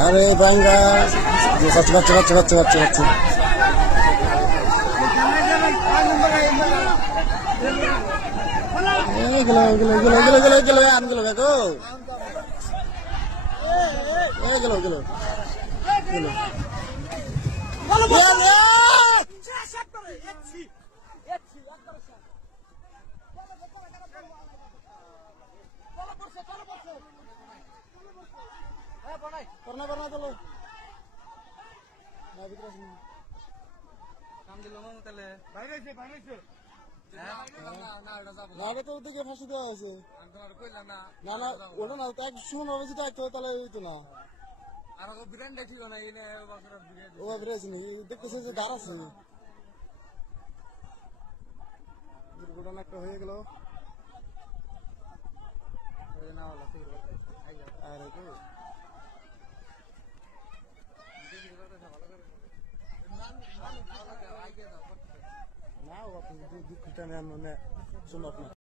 अरे बंगा बच्चे बच्चे बच्चे बच्चे बच्चे बच्चे gelo gelo gelo gelo gelo gelo an gelo go gelo gelo gelo करना करना चलो ना विक्रम काम दिलो ना তাহলে বাইরে এসে না এটা তো ওদিকে ফাঁসি দেওয়া হয়েছে না না ওটা না তো এক শুনো হবে যেটা একটা তাহলে হইতো না আর ও বিরান দেখিও না এনে ও বিরাজ নি দেখতেছে যে দাঁড় আছে দুর্ঘটনা একটা হয়ে গেল না হলো আরে তো না ও আপনি দুঃখটা নেন মানে শুনো আপনি